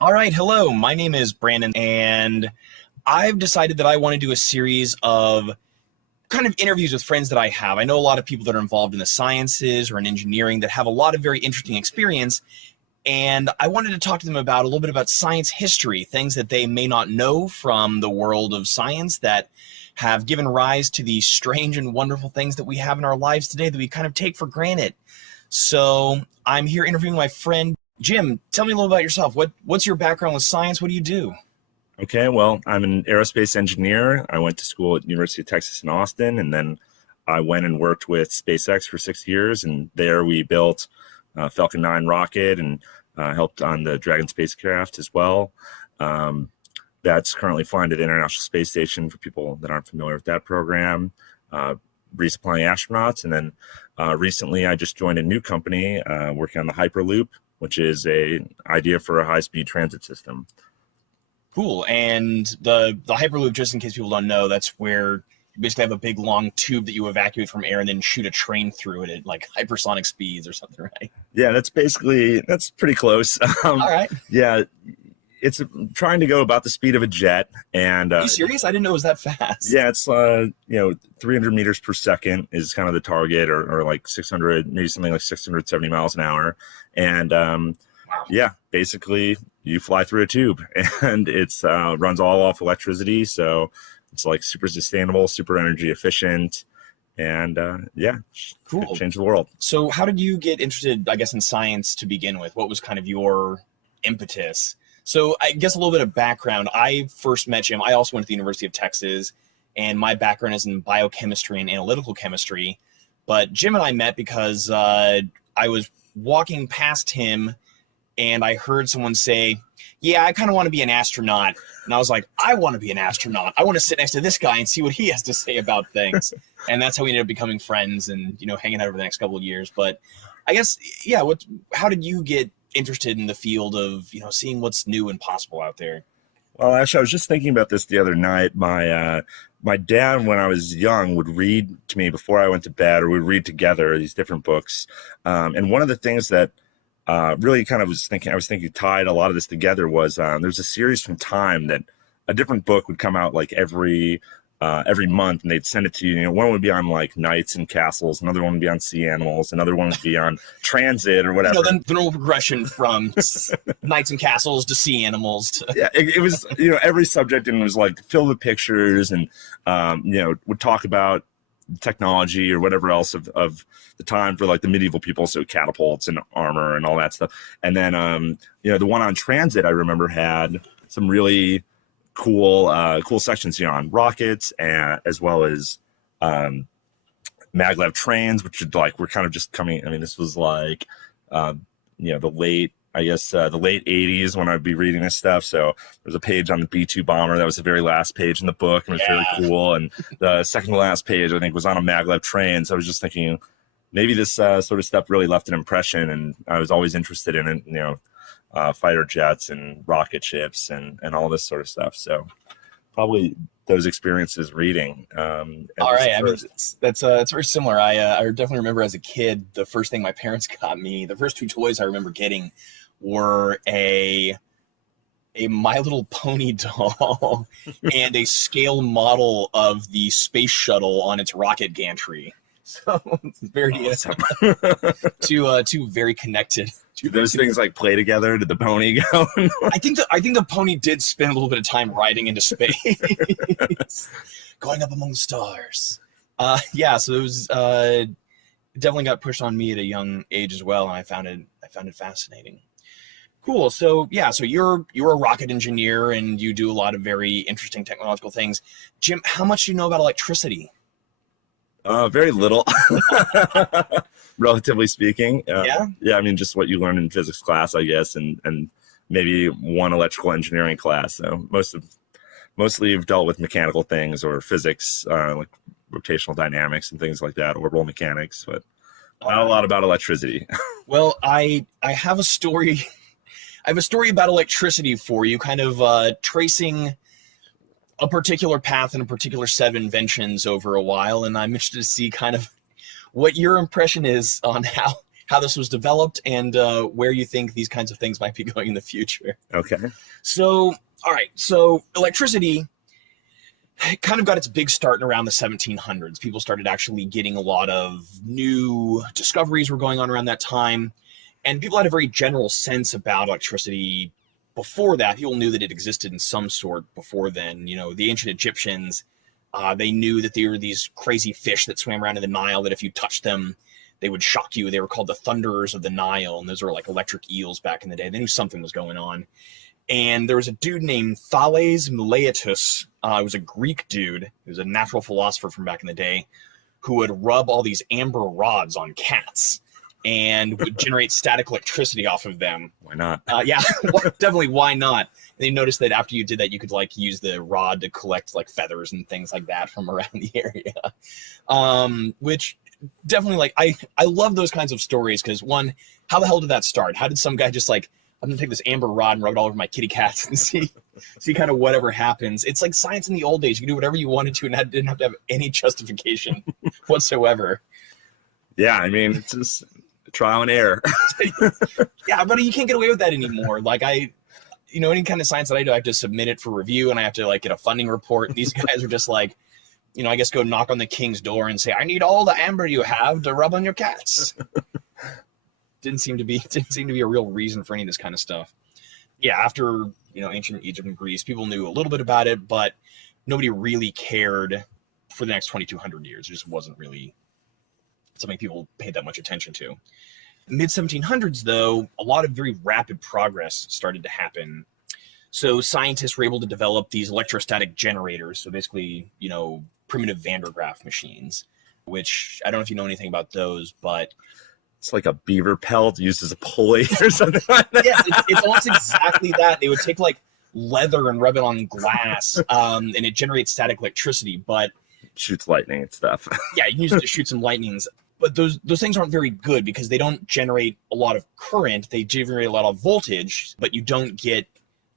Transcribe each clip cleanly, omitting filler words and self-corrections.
All right, hello. My name is Brandon, and I've decided that I want to do a series of kind of interviews with friends that I have. I know a lot of people that are involved in the sciences or in engineering that have a lot of very interesting experience, and I wanted to talk to them about a little bit about science history, things that they may not know from the world of science that have given rise to these strange and wonderful things that we have in our lives today that we kind of take for granted. So I'm here interviewing my friend Jim. Tell me a little about yourself. What's your background with science? What do you do? Okay, well, I'm an aerospace engineer. I went to school at University of Texas in Austin, and then I went and worked with SpaceX for 6 years. And there we built Falcon 9 rocket and helped on the Dragon spacecraft as well. That's currently flying to the International Space Station for people that aren't familiar with that program, resupplying astronauts. And then recently I just joined a new company working on the Hyperloop, which is an idea for a high-speed transit system. Cool. And the Hyperloop, just in case people don't know, that's where you basically have a big long tube that you evacuate from air and then shoot a train through it at like hypersonic speeds or something, right? Yeah, that's pretty cloose. All right. Yeah, it's trying to go about the speed of a jet. And Are you serious? I didn't know it was that fast. yeah, it's 300 meters per second is kind of the target, or like 600, maybe something like 670 miles an hour. And Wow. yeah, basically you fly through a tube, and it's runs all off electricity, so it's like super sustainable, super energy efficient, and yeah, Cool. change the world. So how did you get interested, I guess, in science to begin with? What was kind of your impetus? So I guess a little bit of background. I first met Jim. I also went to the University of Texas, and my background is in biochemistry and analytical chemistry. But Jim and I met because I was walking past him, and I heard someone say, yeah, I kind of want to be an astronaut. And I was like, I want to be an astronaut. I want to sit next to this guy and see what he has to say about things. And that's how we ended up becoming friends and, hanging out over the next couple of years. But I guess, yeah, how did you get interested in the field of, seeing what's new and possible out there? Well, actually, I was just thinking about this the other night. My dad, when I was young, would read to me before I went to bed, or we'd read together these different books. And one of the things that really kind of I was thinking tied a lot of this together was there's a series from Time that a different book would come out like every month, and they'd send it to you. One would be on like knights and castles, another one would be on sea animals, another one would be on transit or whatever. The normal progression from knights and castles to sea animals to... Yeah, it was every subject, and it was like filled with pictures, and would talk about technology or whatever else of the time for like the medieval people, so catapults and armor and all that stuff. And then the one on transit I remember had some really cool sections on rockets, and as well as maglev trains, which were kind of just coming. I mean, this was like the late 80s when I'd be reading this stuff. So there's a page on the B-2 bomber. That was the very last page in the book, and it was really cool. And the second to last page, I think, was on a maglev train. So I was just thinking maybe this sort of stuff really left an impression, and I was always interested in it, fighter jets and rocket ships and all this sort of stuff. So probably those experiences reading. All right. I mean, that's very similar. I definitely remember as a kid, the first thing my parents got me, the first two toys I remember getting were a My Little Pony doll and a scale model of the space shuttle on its rocket gantry. So it's very awesome. Two very connected. Do those things like play together? Did the pony go? I think the pony did spend a little bit of time riding into space, going up among the stars. So it was definitely got pushed on me at a young age as well, and I found it fascinating. Cool. So you're a rocket engineer, and you do a lot of very interesting technological things. Jim, how much do you know about electricity? Very little, relatively speaking. Yeah. I mean, just what you learn in physics class, I guess, and maybe one electrical engineering class. So mostly you've dealt with mechanical things or physics, like rotational dynamics and things like that, orbital mechanics, but not a lot about electricity. Well, I have a story. I have a story about electricity for you, kind of tracing a particular path and a particular set of inventions over a while, and I'm interested to see kind of what your impression is on how this was developed and where you think these kinds of things might be going in the future. Okay. So, all right. So electricity kind of got its big start in around the 1700s. People started actually getting a lot of new discoveries were going on around that time. And people had a very general sense about electricity before that. People knew that it existed in some sort before then. You know, the ancient Egyptians, they knew that there were these crazy fish that swam around in the Nile that if you touched them, they would shock you. They were called the thunderers of the Nile, and those were like electric eels back in the day. They knew something was going on. And there was a dude named Thales Miletus. He was a Greek dude. He was a natural philosopher from back in the day who would rub all these amber rods on cats and would generate static electricity off of them. Why not? Yeah, definitely. Why not? And they noticed that after you did that, you could like use the rod to collect like feathers and things like that from around the area. Which definitely, like, I love those kinds of stories because, one, how the hell did that start? How did some guy just like, I'm gonna take this amber rod and rub it all over my kitty cats and see kind of whatever happens. It's like science in the old days. You could do whatever you wanted to and didn't have to have any justification whatsoever. Yeah, I mean, it's just trial and error. Yeah, but you can't get away with that anymore. Like any kind of science that I do, I have to submit it for review and I have to like get a funding report. And these guys are just like, I guess go knock on the king's door and say, I need all the amber you have to rub on your cats. Didn't seem to be a real reason for any of this kind of stuff. Yeah, after ancient Egypt and Greece, people knew a little bit about it, but nobody really cared for the next 2,200 years. It just wasn't really something people paid that much attention to. Mid 1700s, though, a lot of very rapid progress started to happen. So scientists were able to develop these electrostatic generators. So basically, primitive Van der Graaf machines, which I don't know if you know anything about those, but it's like a beaver pelt used as a pulley or something like that. Yeah, it's almost exactly that. They would take like leather and rub it on glass, and it generates static electricity, but shoots lightning and stuff. Yeah, you can use it to shoot some lightnings. But those things aren't very good because they don't generate a lot of current. They generate a lot of voltage, but you don't get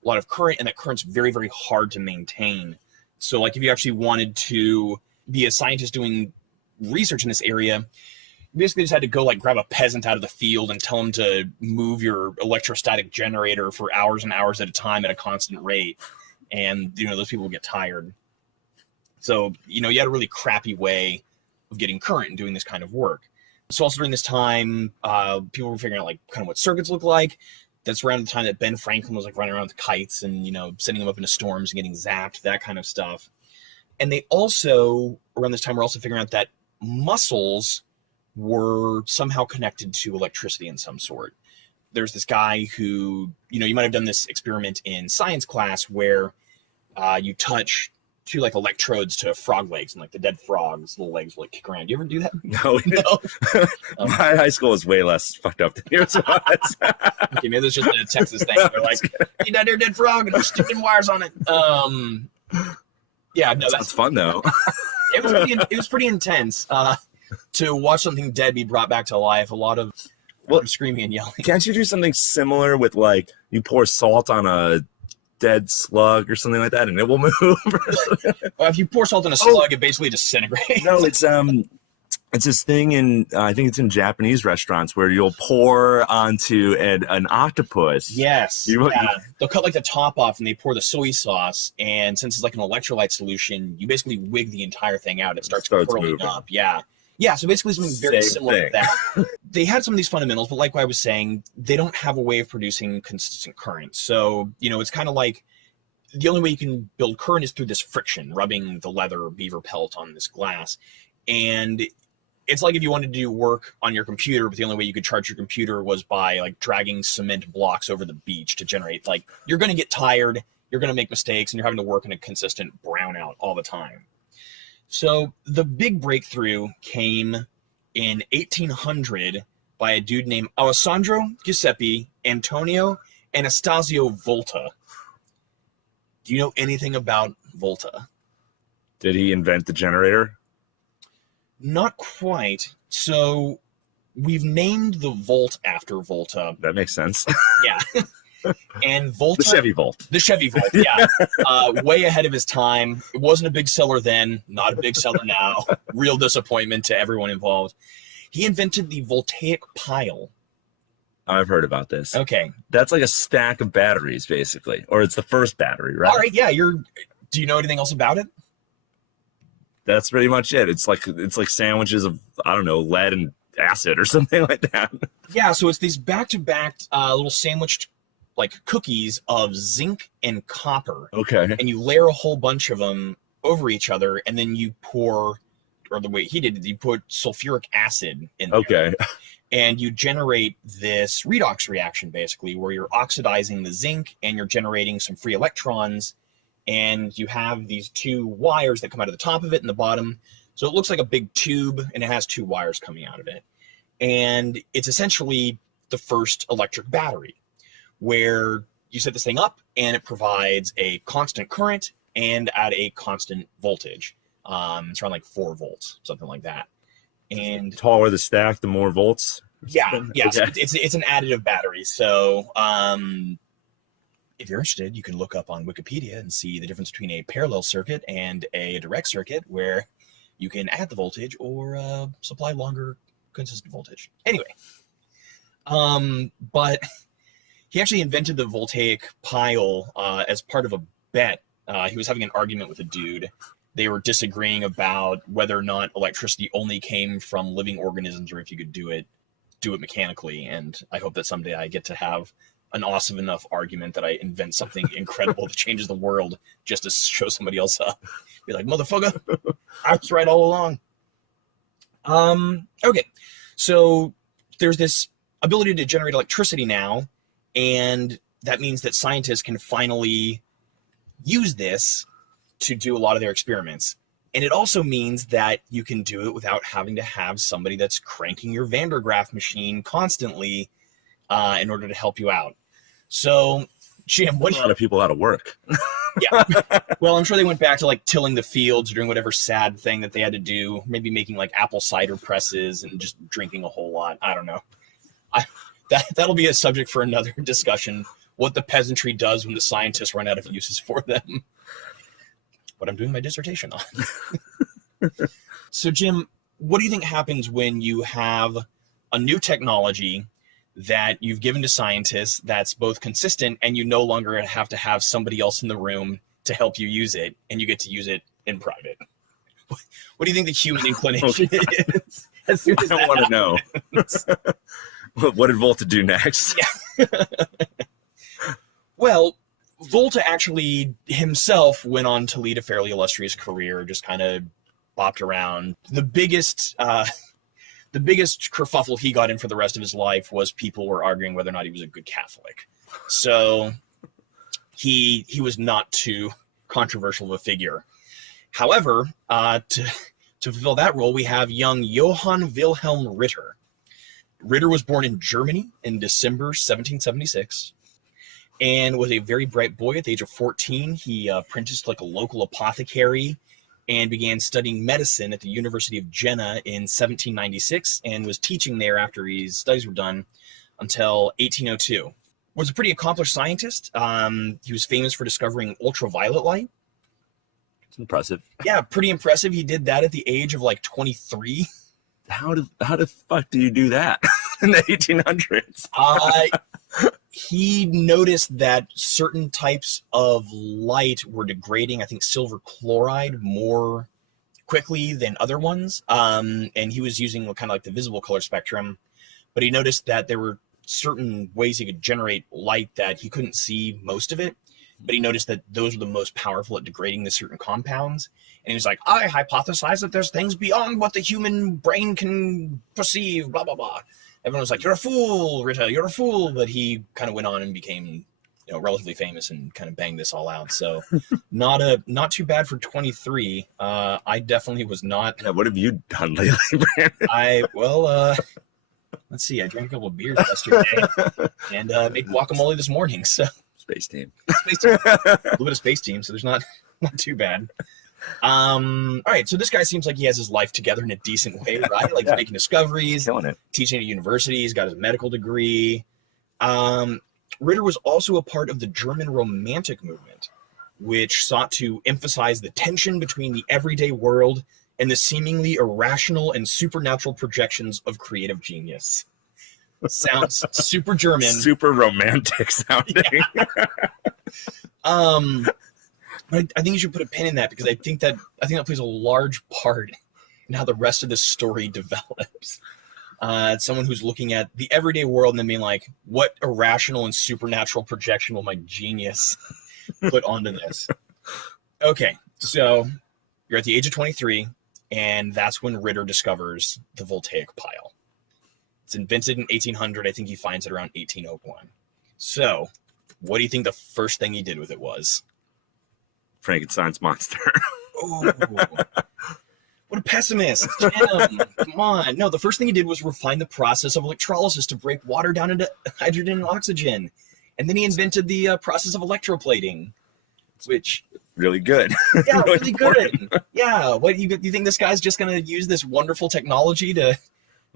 a lot of current, and that current's very, very hard to maintain. So like if you actually wanted to be a scientist doing research in this area, you basically just had to go like grab a peasant out of the field and tell him to move your electrostatic generator for hours and hours at a time at a constant rate. And, those people would get tired. So, you had a really crappy way of getting current and doing this kind of work. So also during this time, people were figuring out like kind of what circuits look like. That's around the time that Ben Franklin was like running around with kites and, sending them up into storms and getting zapped, that kind of stuff. And they also, around this time, were also figuring out that muscles were somehow connected to electricity in some sort. There's this guy who, you might have done this experiment in science class where you touch two like electrodes to frog legs and like the dead frog's little legs will like kick around. Do you ever do that? No. My high school was way less fucked up than yours was. Okay, maybe it's just a Texas thing. They're like, you got your dead frog and just sticking wires on it. Yeah, no, that's fun though. It was pretty intense. To watch something dead be brought back to life, a lot of screaming and yelling. Can't you do something similar with like you pour salt on a dead slug or something like that and it will move? Well, if you pour salt on a slug, it basically disintegrates. No, it's this thing in I think it's in Japanese restaurants where you'll pour onto an octopus. Yes. They'll cut like the top off and they pour the soy sauce, and since it's like an electrolyte solution, you basically wig the entire thing out. It starts curling moving up. Yeah, so basically something very similar to that. They had some of these fundamentals, but like I was saying, they don't have a way of producing consistent current. So, it's kind of like the only way you can build current is through this friction, rubbing the leather beaver pelt on this glass. And it's like if you wanted to do work on your computer, but the only way you could charge your computer was by like dragging cement blocks over the beach to generate. Like, you're going to get tired, you're going to make mistakes, and you're having to work in a consistent brownout all the time. So the big breakthrough came in 1800 by a dude named Alessandro Giuseppe Antonio Anastasio Volta. Do you know anything about Volta? Did he invent the generator? Not quite. So we've named the Volt after Volta. That makes sense. Yeah. And Volta, the Chevy Volt. The Chevy Volt, yeah. Way ahead of his time. It wasn't a big seller then, not a big seller now. Real disappointment to everyone involved. He invented the voltaic pile. I've heard about this. Okay. That's like a stack of batteries, basically. Or it's the first battery, right? All right, yeah, do you know anything else about it? That's pretty much it. It's like sandwiches of, I don't know, lead and acid or something like that. Yeah, so it's these back-to-back little sandwiched like cookies of zinc and copper. Okay. And you layer a whole bunch of them over each other, and then you pour, or the way he did, you put sulfuric acid in there. Okay. And you generate this redox reaction, basically, where you're oxidizing the zinc and you're generating some free electrons. And you have these two wires that come out of the top of it and the bottom. So it looks like a big tube, and it has two wires coming out of it. And it's essentially the first electric battery, where you set this thing up and it provides a constant current and at a constant voltage. It's around like 4 volts, something like that. And the taller the stack, the more volts. Yeah. Okay. So it's an additive battery. So if you're interested, you can look up on Wikipedia and see the difference between a parallel circuit and a direct circuit, where you can add the voltage or supply longer consistent voltage. Anyway, but he actually invented the voltaic pile as part of a bet. He was having an argument with a dude. They were disagreeing about whether or not electricity only came from living organisms, or if you could do it mechanically. And I hope that someday I get to have an awesome enough argument that I invent something incredible that changes the world just to show somebody else up. Be like, motherfucker, I was right all along. Okay, so there's this ability to generate electricity now, and that means that scientists can finally use this to do a lot of their experiments. And it also means that you can do it without having to have somebody that's cranking your Van der Graaf machine constantly in order to help you out. So, Jim, a lot of people out of work. Yeah. Well, I'm sure they went back to like tilling the fields or doing whatever sad thing that they had to do, maybe making like apple cider presses and just drinking a whole lot. I don't know. That'll be a subject for another discussion, what the peasantry does when the scientists run out of uses for them. What I'm doing my dissertation on. So, Jim, what do you think happens when you have a new technology that you've given to scientists that's both consistent, and you no longer have to have somebody else in the room to help you use it, and you get to use it in private? What do you think the human inclination is? As soon as I want to know. What did Volta do next? Yeah. Well, Volta actually himself went on to lead a fairly illustrious career, just kind of bopped around. The biggest kerfuffle he got in for the rest of his life was people were arguing whether or not he was a good Catholic. So he was not too controversial of a figure. However, to fulfill that role, we have young Johann Wilhelm Ritter. Ritter was born in Germany in December 1776 and was a very bright boy. At the age of 14, he apprenticed like a local apothecary and began studying medicine at the University of Jena in 1796 and was teaching there after his studies were done until 1802. Was a pretty accomplished scientist. He was famous for discovering ultraviolet light. It's impressive. Yeah, pretty impressive. He did that at the age of like 23. How the fuck do you do that in the 1800s? He noticed that certain types of light were degrading, I think, silver chloride more quickly than other ones. And he was using kind of like the visible color spectrum. But he noticed that there were certain ways he could generate light that he couldn't see most of it. But he noticed that those were the most powerful at degrading the certain compounds. And he was like, I hypothesize that there's things beyond what the human brain can perceive, blah, blah, blah. Everyone was like, you're a fool, Ritter, you're a fool. But he kind of went on and became, relatively famous and kind of banged this all out. So not too bad for 23. I definitely was not. Yeah, what have you done lately, Brandon? Let's see. I drank a couple of beers yesterday and made guacamole this morning. So Space Team. Space Team. A little bit of Space Team, so there's not too bad. All right, so this guy seems like he has his life together in a decent way, right? Like, yeah, he's making discoveries, killing it, teaching at university, he's got his medical degree. Ritter was also a part of the German Romantic movement, which sought to emphasize the tension between the everyday world and the seemingly irrational and supernatural projections of creative genius. Sounds super German. Super romantic sounding. Yeah. But I think you should put a pin in that, because I think that plays a large part in how the rest of this story develops. It's someone who's looking at the everyday world and then being like, what irrational and supernatural projection will my genius put onto this? Okay, so you're at the age of 23, and that's when Ritter discovers the voltaic pile. It's invented in 1800. I think he finds it around 1801. So what do you think the first thing he did with it was? Frankenstein's monster. Oh, what a pessimist. Jim, come on. No, the first thing he did was refine the process of electrolysis to break water down into hydrogen and oxygen. And then he invented the process of electroplating, which... Really good. Yeah, really good. Yeah, what, you think this guy's just going to use this wonderful technology to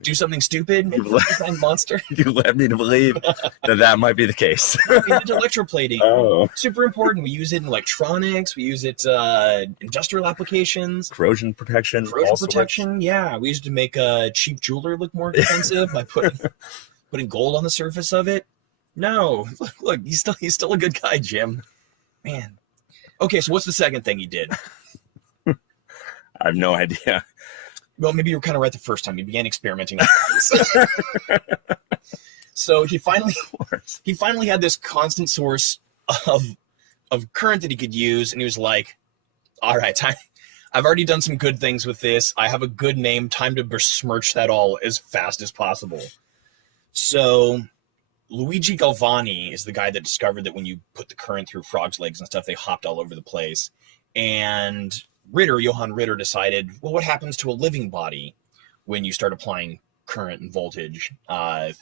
do something stupid? Make a Frankenstein monster? You led me to believe that might be the case. We did electroplating. Oh. Super important. We use it in electronics. We use it industrial applications. Corrosion protection. Corrosion protection. Yeah, we used to make cheap jewelry look more expensive by putting gold on the surface of it. No, look, he's still a good guy, Jim. Man. Okay, so what's the second thing he did? I have no idea. Well, maybe you were kind of right the first time. He began experimenting with things. So he finally had this constant source of current that he could use, and he was like, all right, I've already done some good things with this. I have a good name. Time to besmirch that all as fast as possible. So Luigi Galvani is the guy that discovered that when you put the current through frogs' legs and stuff, they hopped all over the place. And Johann Ritter decided, well, what happens to a living body when you start applying current and voltage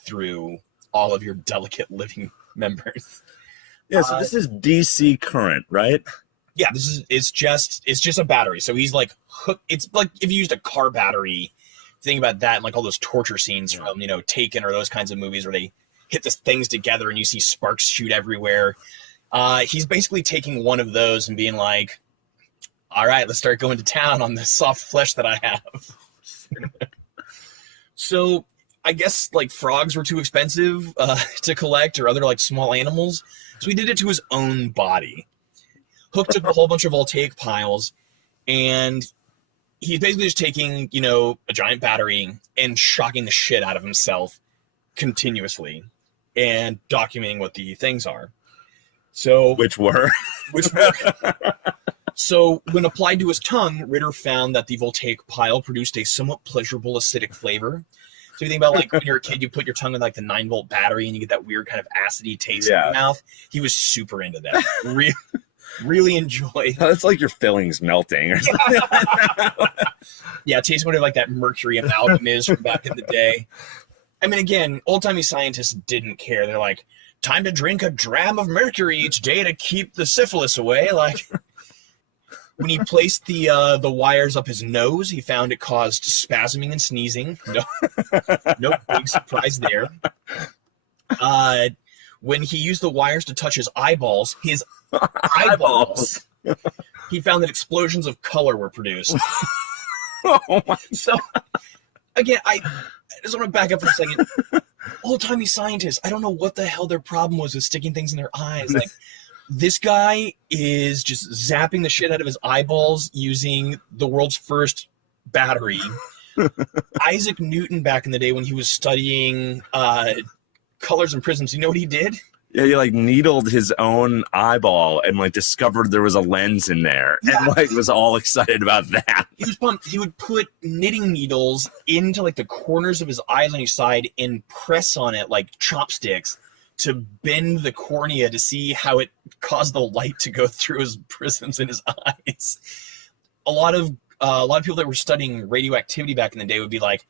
through all of your delicate living members? Yeah, so this is DC current, right? Yeah, it's just a battery. So he's like hooked. It's like if you used a car battery. Think about that, and like all those torture scenes from Taken or those kinds of movies where they hit the things together and you see sparks shoot everywhere. He's basically taking one of those and being like, all right, let's start going to town on the soft flesh that I have. So I guess like frogs were too expensive to collect, or other like small animals. So he did it to his own body. Hooked up a whole bunch of voltaic piles, and he's basically just taking, a giant battery and shocking the shit out of himself continuously and documenting what the things are. So which were. So when applied to his tongue, Ritter found that the voltaic pile produced a somewhat pleasurable acidic flavor. So you think about like when you're a kid, you put your tongue in like the 9-volt battery and you get that weird kind of acidy taste in your mouth. He was super into that. Really enjoyed. It's like your fillings melting. Or something. Yeah, it tastes like that mercury amalgam is from back in the day. I mean, again, old-timey scientists didn't care. They're like, time to drink a dram of mercury each day to keep the syphilis away. Like, when he placed the wires up his nose, he found it caused spasming and sneezing. No big surprise there. When he used the wires to touch his eyeballs, he found that explosions of color were produced. So, again, I just want to back up for a second. Old-timey scientists, I don't know what the hell their problem was with sticking things in their eyes. Like, this guy is just zapping the shit out of his eyeballs using the world's first battery. Isaac Newton, back in the day when he was studying colors and prisms, you know what he did? Yeah, he like needled his own eyeball and like discovered there was a lens in there, and like was all excited about that. He was pumped. He would put knitting needles into like the corners of his eyes on each side and press on it like chopsticks to bend the cornea to see how it caused the light to go through his prisms in his eyes. A lot of people that were studying radioactivity back in the day would be like,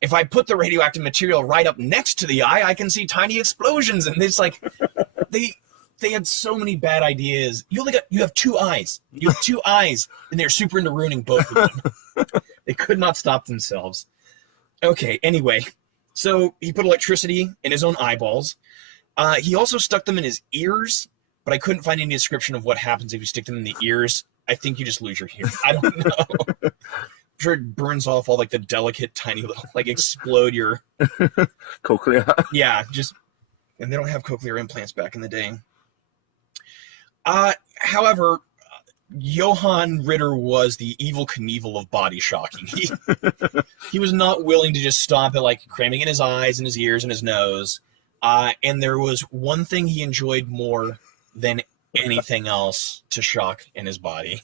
if I put the radioactive material right up next to the eye, I can see tiny explosions. And it's like, they had so many bad ideas. You have two eyes. You have two eyes, and they're super into ruining both of them. They could not stop themselves. Okay, anyway. So he put electricity in his own eyeballs. He also stuck them in his ears, but I couldn't find any description of what happens if you stick them in the ears. I think you just lose your hearing. I don't know. sure it burns off all like the delicate, tiny little, like explode your cochlea. Yeah, and they don't have cochlear implants back in the day. However, Johann Ritter was the evil Knievel of body shocking. He was not willing to just stop at like cramming in his eyes and his ears and his nose. And there was one thing he enjoyed more than anything else to shock in his body.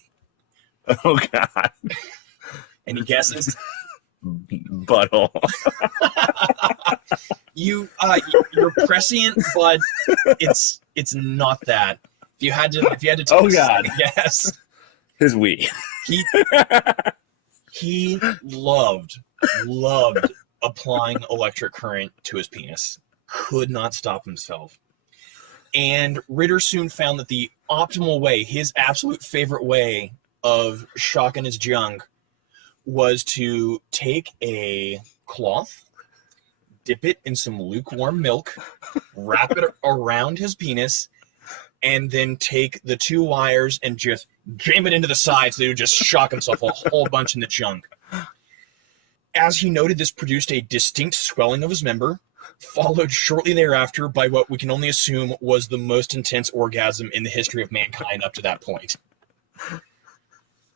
Oh, God. Any guesses? Butthole. You're prescient, but it's not that. If you had to take Oh, God. Yes. His wee. He loved applying electric current to his penis. Could not stop himself. And Ritter soon found that the optimal way, his absolute favorite way of shocking his junk, was to take a cloth, dip it in some lukewarm milk, wrap it around his penis, and then take the two wires and just jam it into the side so he would just shock himself a whole bunch in the junk. As he noted, this produced a distinct swelling of his member, followed shortly thereafter by what we can only assume was the most intense orgasm in the history of mankind up to that point.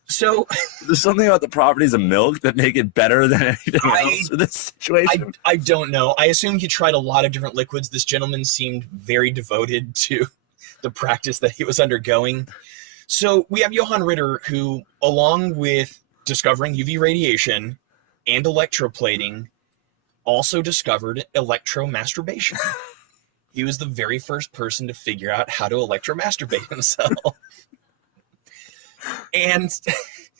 So there's something about the properties of milk that make it better than anything else in this situation. I don't know. I assume he tried a lot of different liquids. This gentleman seemed very devoted to the practice that he was undergoing. So we have Johann Ritter, who, along with discovering UV radiation and electroplating, also discovered electromasturbation. He was the very first person to figure out how to electromasturbate himself. And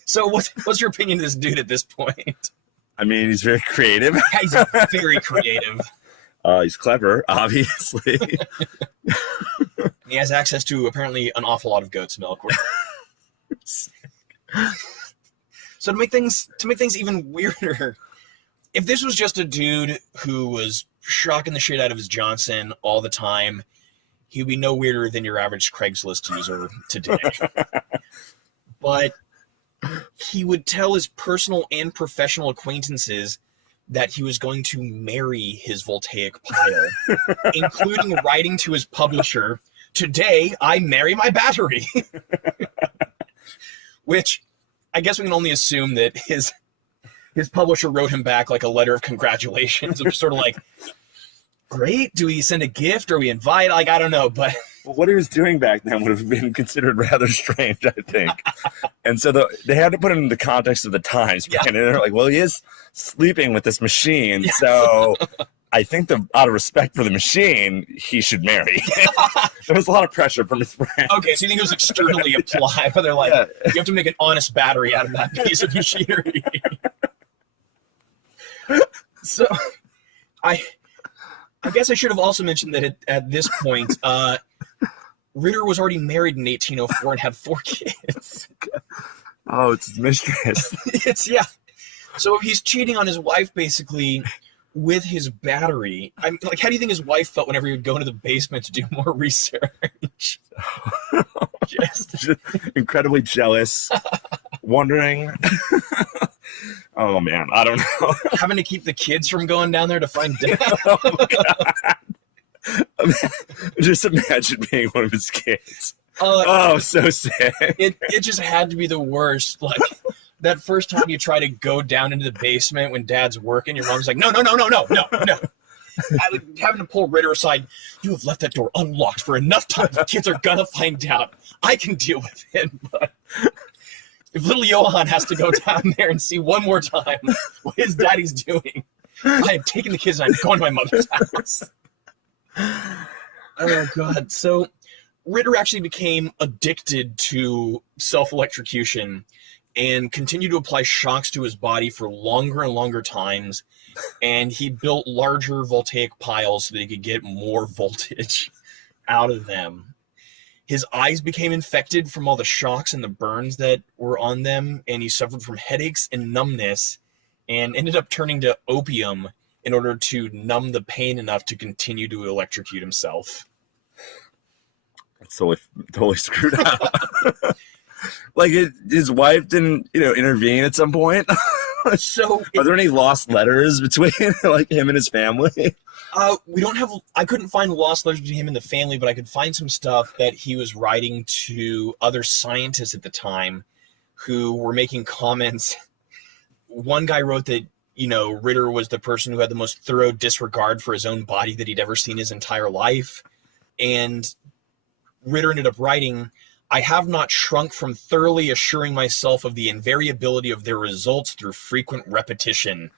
so what's your opinion of this dude at this point? I mean, he's very creative. He's very creative. He's clever, obviously. He has access to apparently an awful lot of goat's milk. So to make things even weirder, if this was just a dude who was shocking the shit out of his Johnson all the time, he'd be no weirder than your average Craigslist user today. But he would tell his personal and professional acquaintances that he was going to marry his voltaic pile, including writing to his publisher, "Today, I marry my battery." Which I guess we can only assume that his publisher wrote him back like a letter of congratulations. It was sort of like, great, do we send a gift or we invite? Like, I don't know, but... Well, what he was doing back then would have been considered rather strange, I think. And so they had to put it in the context of the times. Yeah. And they're like, well, he is sleeping with this machine, yeah. So I think out of respect for the machine, he should marry. There was a lot of pressure from his friends. Okay, so you think it was externally applied, but they're like, you have to make an honest battery out of that piece of machinery. So, I guess I should have also mentioned that at this point, Ritter was already married in 1804 and had 4 kids. Oh, it's his mistress. Yeah. So if he's cheating on his wife, basically, with his battery, I'm like, how do you think his wife felt whenever he would go into the basement to do more research? Just incredibly jealous, wondering. Oh man, I don't know. Having to keep the kids from going down there to find Dad. Oh, God. Just imagine being one of his kids. So sad. It just had to be the worst. Like that first time you try to go down into the basement when Dad's working, your mom's like, no. Having to pull Ritter aside. You have left that door unlocked for enough time. The kids are gonna find out. I can deal with it, but if little Johann has to go down there and see one more time what his daddy's doing, I am taking the kids and I'm going to my mother's house. Oh, God. So Ritter actually became addicted to self-electrocution and continued to apply shocks to his body for longer and longer times. And he built larger voltaic piles so that he could get more voltage out of them. His eyes became infected from all the shocks and the burns that were on them, and he suffered from headaches and numbness and ended up turning to opium in order to numb the pain enough to continue to electrocute himself. That's totally screwed up. Like his wife didn't, intervene at some point. So Are there any lost letters between like him and his family? we don't have. I couldn't find lost letters between him and the family, but I could find some stuff that he was writing to other scientists at the time, who were making comments. One guy wrote that, Ritter was the person who had the most thorough disregard for his own body that he'd ever seen his entire life. And Ritter ended up writing, "I have not shrunk from thoroughly assuring myself of the invariability of their results through frequent repetition."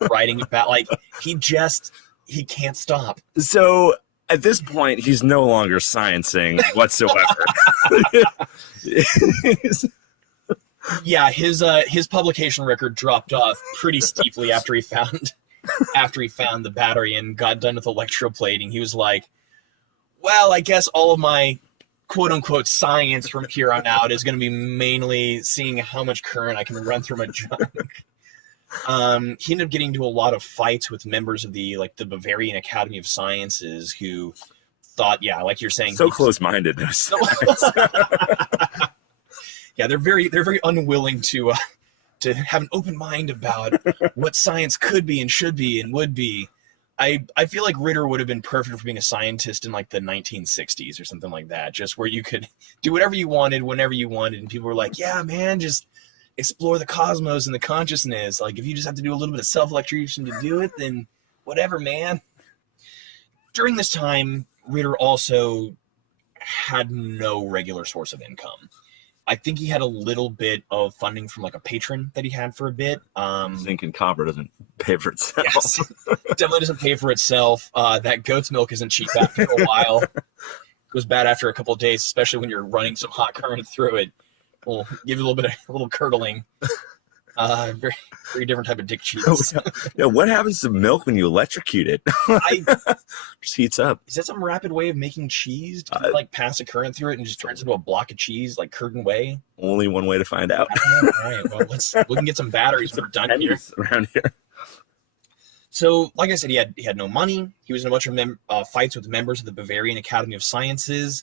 Writing about, like, he can't stop. So at this point, he's no longer sciencing whatsoever. Yeah, his publication record dropped off pretty steeply after he found the battery and got done with electroplating. He was like, well, I guess all of my quote unquote science from here on out is going to be mainly seeing how much current I can run through my junk. He ended up getting into a lot of fights with members of the Bavarian Academy of Sciences, who thought, yeah, like you're saying, so close-minded. Yeah, they're very unwilling to have an open mind about what science could be and should be and would be. I feel like Ritter would have been perfect for being a scientist in like the 1960s or something like that, just where you could do whatever you wanted, whenever you wanted, and people were like, yeah, man, just explore the cosmos and the consciousness. Like, if you just have to do a little bit of self-electrocution to do it, then whatever, man. During this time, Ritter also had no regular source of income. I think he had a little bit of funding from like a patron that he had for a bit. Zinc and copper doesn't pay for itself. Yes, definitely doesn't pay for itself. That goat's milk isn't cheap after a while. It goes bad after a couple of days, especially when you're running some hot current through it. Will give you a little curdling. Very, very different type of dick cheese. Yeah, what happens to milk when you electrocute it? Just heats up. Is that some rapid way of making cheese? Do you pass a current through it and just turns into a block of cheese, like curd and whey? Only one way to find out. I don't know. All right, well, we can get some batteries when we're done here. Around here. So, like I said, he had no money. He was in a bunch of fights with members of the Bavarian Academy of Sciences,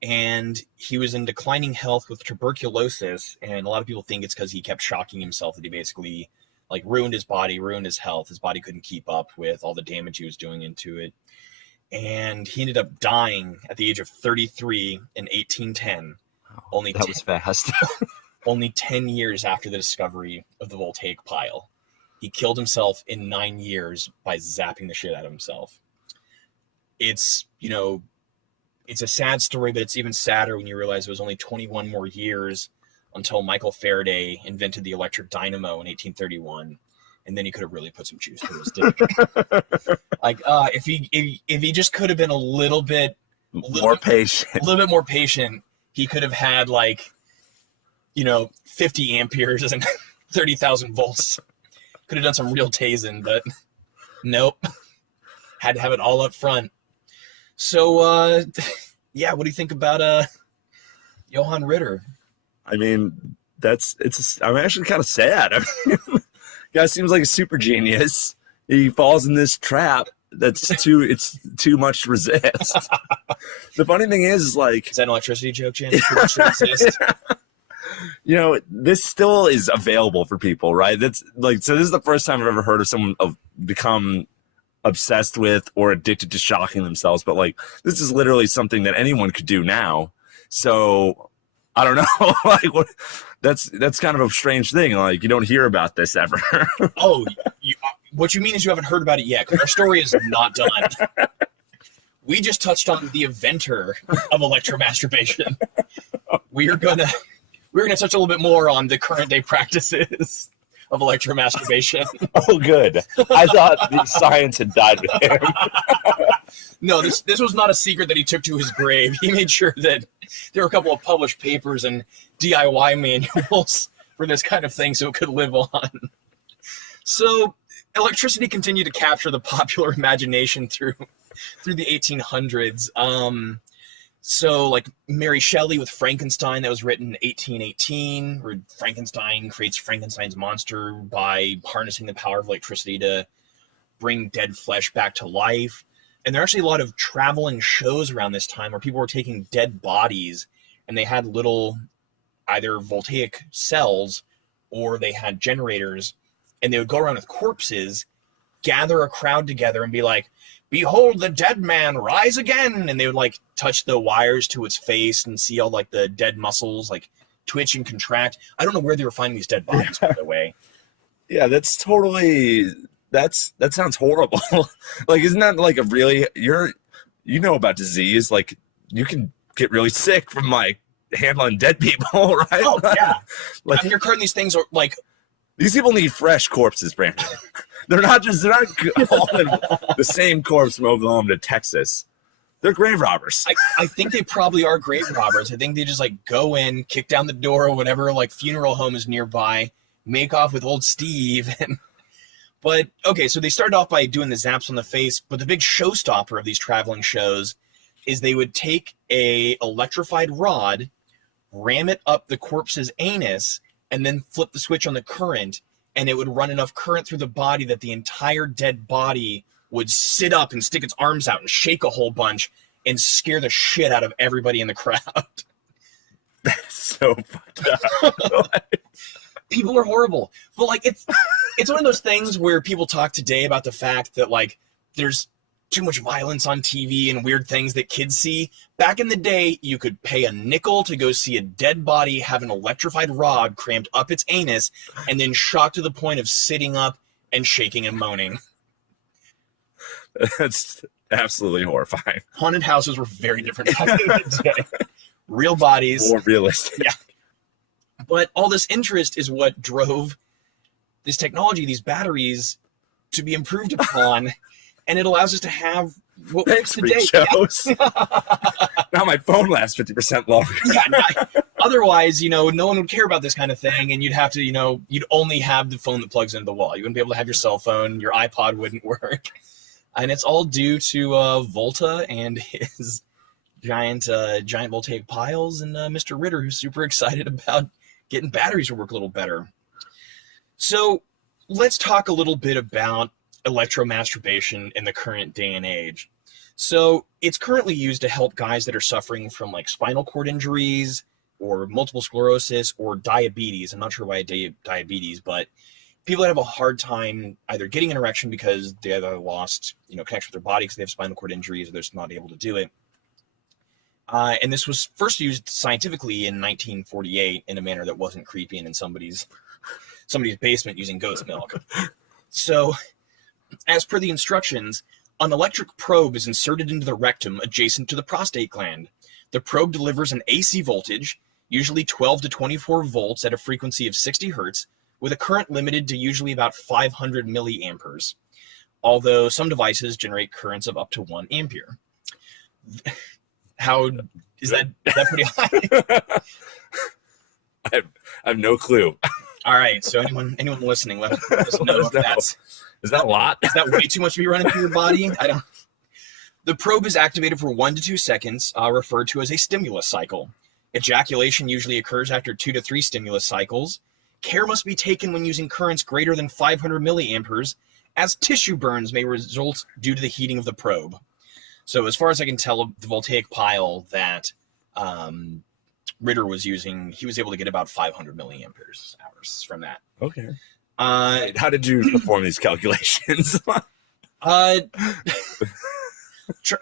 and he was in declining health with tuberculosis. And a lot of people think it's because he kept shocking himself that he basically ruined his body, ruined his health. His body couldn't keep up with all the damage he was doing into it. And he ended up dying at the age of 33 in 1810. Oh, that was fast. Only 10 years after the discovery of the voltaic pile. He killed himself in 9 years by zapping the shit out of himself. It's a sad story, but it's even sadder when you realize it was only 21 more years until Michael Faraday invented the electric dynamo in 1831. And then he could have really put some juice through his dick. If he just could have been a little bit more patient, he could have had 50 amperes and 30,000 volts. Could have done some real tasing, but nope. Had to have it all up front. So, yeah, what do you think about Johann Ritter? I mean, I'm actually kind of sad. I mean, guy seems like a super genius. He falls in this trap it's too much to resist. The funny thing is that an electricity joke, Jen? Too much to resist? This still is available for people, right? So this is the first time I've ever heard of someone become obsessed with or addicted to shocking themselves. But this is literally something that anyone could do now. So I don't know. That's kind of a strange thing. You don't hear about this ever. Oh, what you mean is you haven't heard about it yet, because our story is not done. We just touched on the inventor of electromasturbation. We're gonna touch a little bit more on the current day practices of electromasturbation. Oh, good. I thought the science had died with him. No, this was not a secret that he took to his grave. He made sure that there were a couple of published papers and DIY manuals for this kind of thing so it could live on. So electricity continued to capture the popular imagination through the 1800s. So Mary Shelley with Frankenstein, that was written in 1818, where Frankenstein creates Frankenstein's monster by harnessing the power of electricity to bring dead flesh back to life. And there are actually a lot of traveling shows around this time where people were taking dead bodies and they had little either voltaic cells or they had generators and they would go around with corpses, gather a crowd together and be like, behold the dead man rise again, and they would like touch the wires to its face and see all like the dead muscles like twitch and contract. I don't know where they were finding these dead bodies, by the way. Yeah, that sounds horrible. Like, isn't that like a really, you know about disease, like you can get really sick from like handling dead people, right? Oh yeah. Like, I mean, you're currently these things are like, these people need fresh corpses, Brandon. they're not hauling the same corpse moving them to Texas. They're grave robbers. I think they probably are grave robbers. I think they just like go in, kick down the door or whatever like funeral home is nearby, make off with old Steve. But okay, so they started off by doing the zaps on the face, but the big showstopper of these traveling shows is they would take a electrified rod, ram it up the corpse's anus, and then flip the switch on the current, and it would run enough current through the body that the entire dead body would sit up and stick its arms out and shake a whole bunch and scare the shit out of everybody in the crowd. That's so fucked up. People are horrible. But like it's one of those things where people talk today about the fact that like there's too much violence on TV and weird things that kids see. Back in the day, you could pay a nickel to go see a dead body have an electrified rod crammed up its anus and then shocked to the point of sitting up and shaking and moaning. That's absolutely horrifying. Haunted houses were very different back in the day. Real bodies. More realistic. Yeah. But all this interest is what drove this technology, these batteries, to be improved upon. And it allows us to have what Thanks, today. shows. Now my phone lasts 50% longer. Yeah, otherwise, no one would care about this kind of thing, and you'd have to, you'd only have the phone that plugs into the wall. You wouldn't be able to have your cell phone. Your iPod wouldn't work, and it's all due to Volta and his giant voltaic piles, and Mr. Ritter, who's super excited about getting batteries to work a little better. So let's talk a little bit about electromasturbation in the current day and age. So it's currently used to help guys that are suffering from like spinal cord injuries or multiple sclerosis or diabetes. I'm not sure why diabetes, but people that have a hard time either getting an erection because they either lost connection with their body because they have spinal cord injuries or they're just not able to do it. And this was first used scientifically in 1948 in a manner that wasn't creepy and in somebody's basement using goat's milk. So as per the instructions, an electric probe is inserted into the rectum adjacent to the prostate gland. The probe delivers an AC voltage, usually 12 to 24 volts at a frequency of 60 hertz, with a current limited to usually about 500 milliamperes, although some devices generate currents of up to 1 ampere. How is that pretty high? I have no clue. All right, so anyone listening, let us know if that's... Is that a lot? Is that way too much to be running through your body? I don't... The probe is activated for 1 to 2 seconds, referred to as a stimulus cycle. Ejaculation usually occurs after 2 to 3 stimulus cycles. Care must be taken when using currents greater than 500 milliamperes, as tissue burns may result due to the heating of the probe. So as far as I can tell, the voltaic pile that Ritter was using, he was able to get about 500 milliamperes hours from that. Okay. How did you perform these calculations?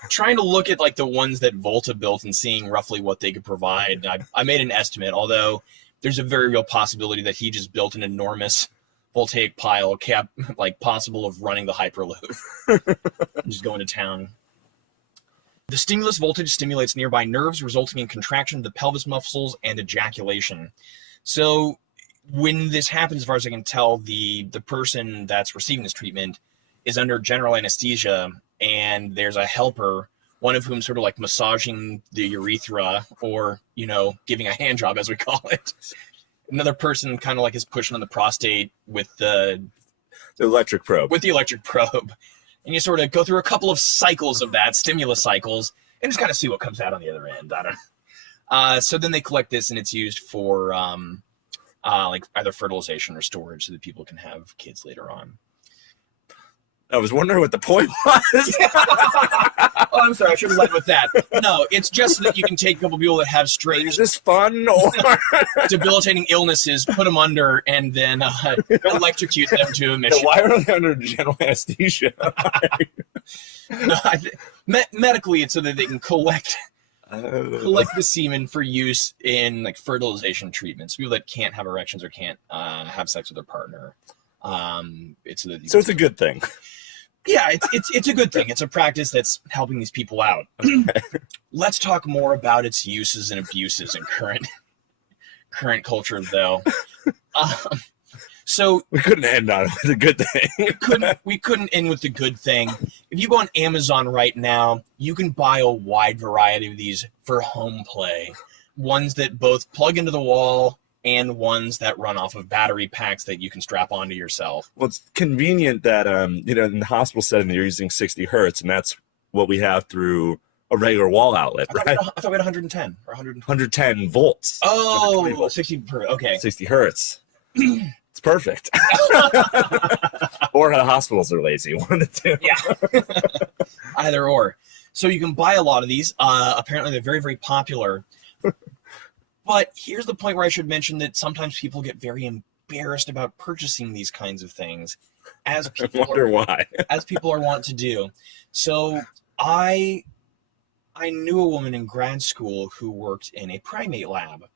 Trying to look at like the ones that Volta built and seeing roughly what they could provide. I made an estimate, although there's a very real possibility that he just built an enormous voltaic pile possible of running the Hyperloop. Just going to town. The stimulus voltage stimulates nearby nerves, resulting in contraction of the pelvis muscles and ejaculation. So when this happens, as far as I can tell, the person that's receiving this treatment is under general anesthesia, and there's a helper, one of whom sort of like massaging the urethra or, giving a hand job, as we call it. Another person kind of like is pushing on the prostate with the electric probe. With the electric probe. And you sort of go through a couple of cycles of that, stimulus cycles, and just kind of see what comes out on the other end. I don't know. So then they collect this, and it's used for like either fertilization or storage so that people can have kids later on. I was wondering what the point was. Oh, I'm sorry. I should have led with that. No, it's just so that you can take a couple people that have Is strange, this fun or debilitating illnesses, put them under, and then electrocute them to a mission. why are they under general anesthesia? No, medically, it's so that they can collect the semen for use in like fertilization treatments. People that can't have erections or can't have sex with their partner. It's so that it's a good thing. Yeah, it's a good thing. It's a practice that's helping these people out. Let's talk more about its uses and abuses in current culture, though. So we couldn't end on it with a good thing. we couldn't end with the good thing. If you go on Amazon right now, you can buy a wide variety of these for home play. Ones that both plug into the wall and ones that run off of battery packs that you can strap onto yourself. Well, it's convenient that in the hospital setting you're using 60 hertz, and that's what we have through a regular wall outlet, right? I thought we had 110 or 110 volts. Oh, 60 per, okay. 60 hertz. It's perfect. Or the hospitals are lazy. One of the two. Yeah. Either or. So you can buy a lot of these. Apparently they're very, very popular. But here's the point where I should mention that sometimes people get very embarrassed about purchasing these kinds of things, as people why. As people are wont to do. So I knew a woman in grad school who worked in a primate lab,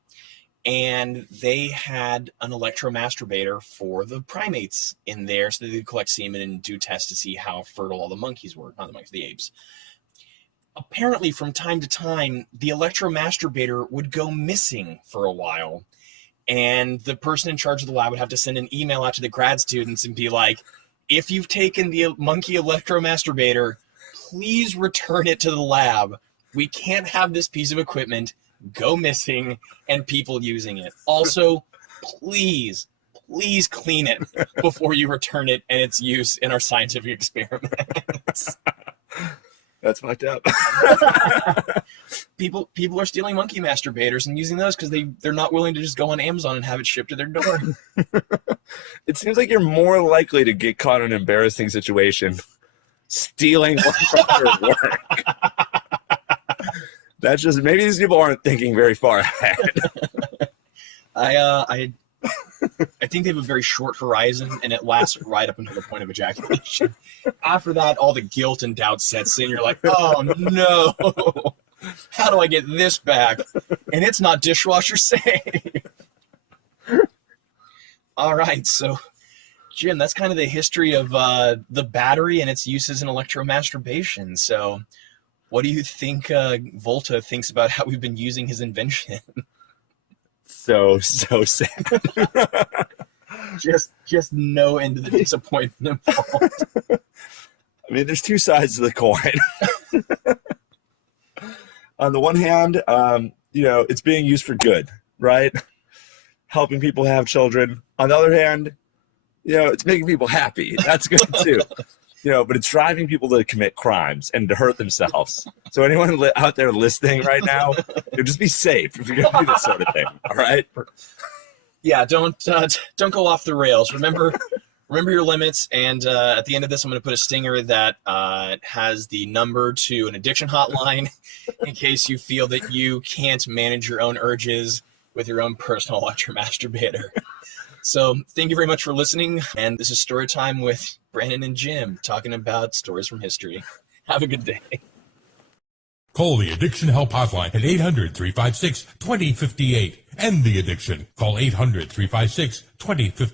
and they had an electromasturbator for the primates in there so that they could collect semen and do tests to see how fertile all the monkeys were, not the monkeys, the apes. Apparently, from time to time, the electromasturbator would go missing for a while, and the person in charge of the lab would have to send an email out to the grad students and be like, if you've taken the monkey electromasturbator, please return it to the lab. We can't have this piece of equipment go missing and people using it. Also, please clean it before you return it and its use in our scientific experiments. That's fucked up. People are stealing monkey masturbators and using those because they're not willing to just go on Amazon and have it shipped to their door. It seems like you're more likely to get caught in an embarrassing situation stealing one from your work. That's just, maybe these people aren't thinking very far ahead. I think they have a very short horizon, and it lasts right up until the point of ejaculation. After that, all the guilt and doubt sets in. You're like, oh no, how do I get this back? And it's not dishwasher safe. All right, so Jim, that's kind of the history of the battery and its uses in electromasturbation. So what do you think Volta thinks about how we've been using his invention? So sad. just no end to the disappointment involved. I mean, there's two sides to the coin. On the one hand, it's being used for good, right? Helping people have children. On the other hand, it's making people happy. That's good too. But it's driving people to commit crimes and to hurt themselves. So anyone out there listening right now, just be safe if you're going to do this sort of thing. All right? Yeah, don't go off the rails. Remember your limits. And at the end of this, I'm going to put a stinger that has the number to an addiction hotline in case you feel that you can't manage your own urges with your own personal electromasturbator. So thank you very much for listening. And this is Story Time with Brandon and Jim talking about stories from history. Have a good day. Call the Addiction Help Hotline at 800-356-2058. End the addiction. Call 800-356-2058.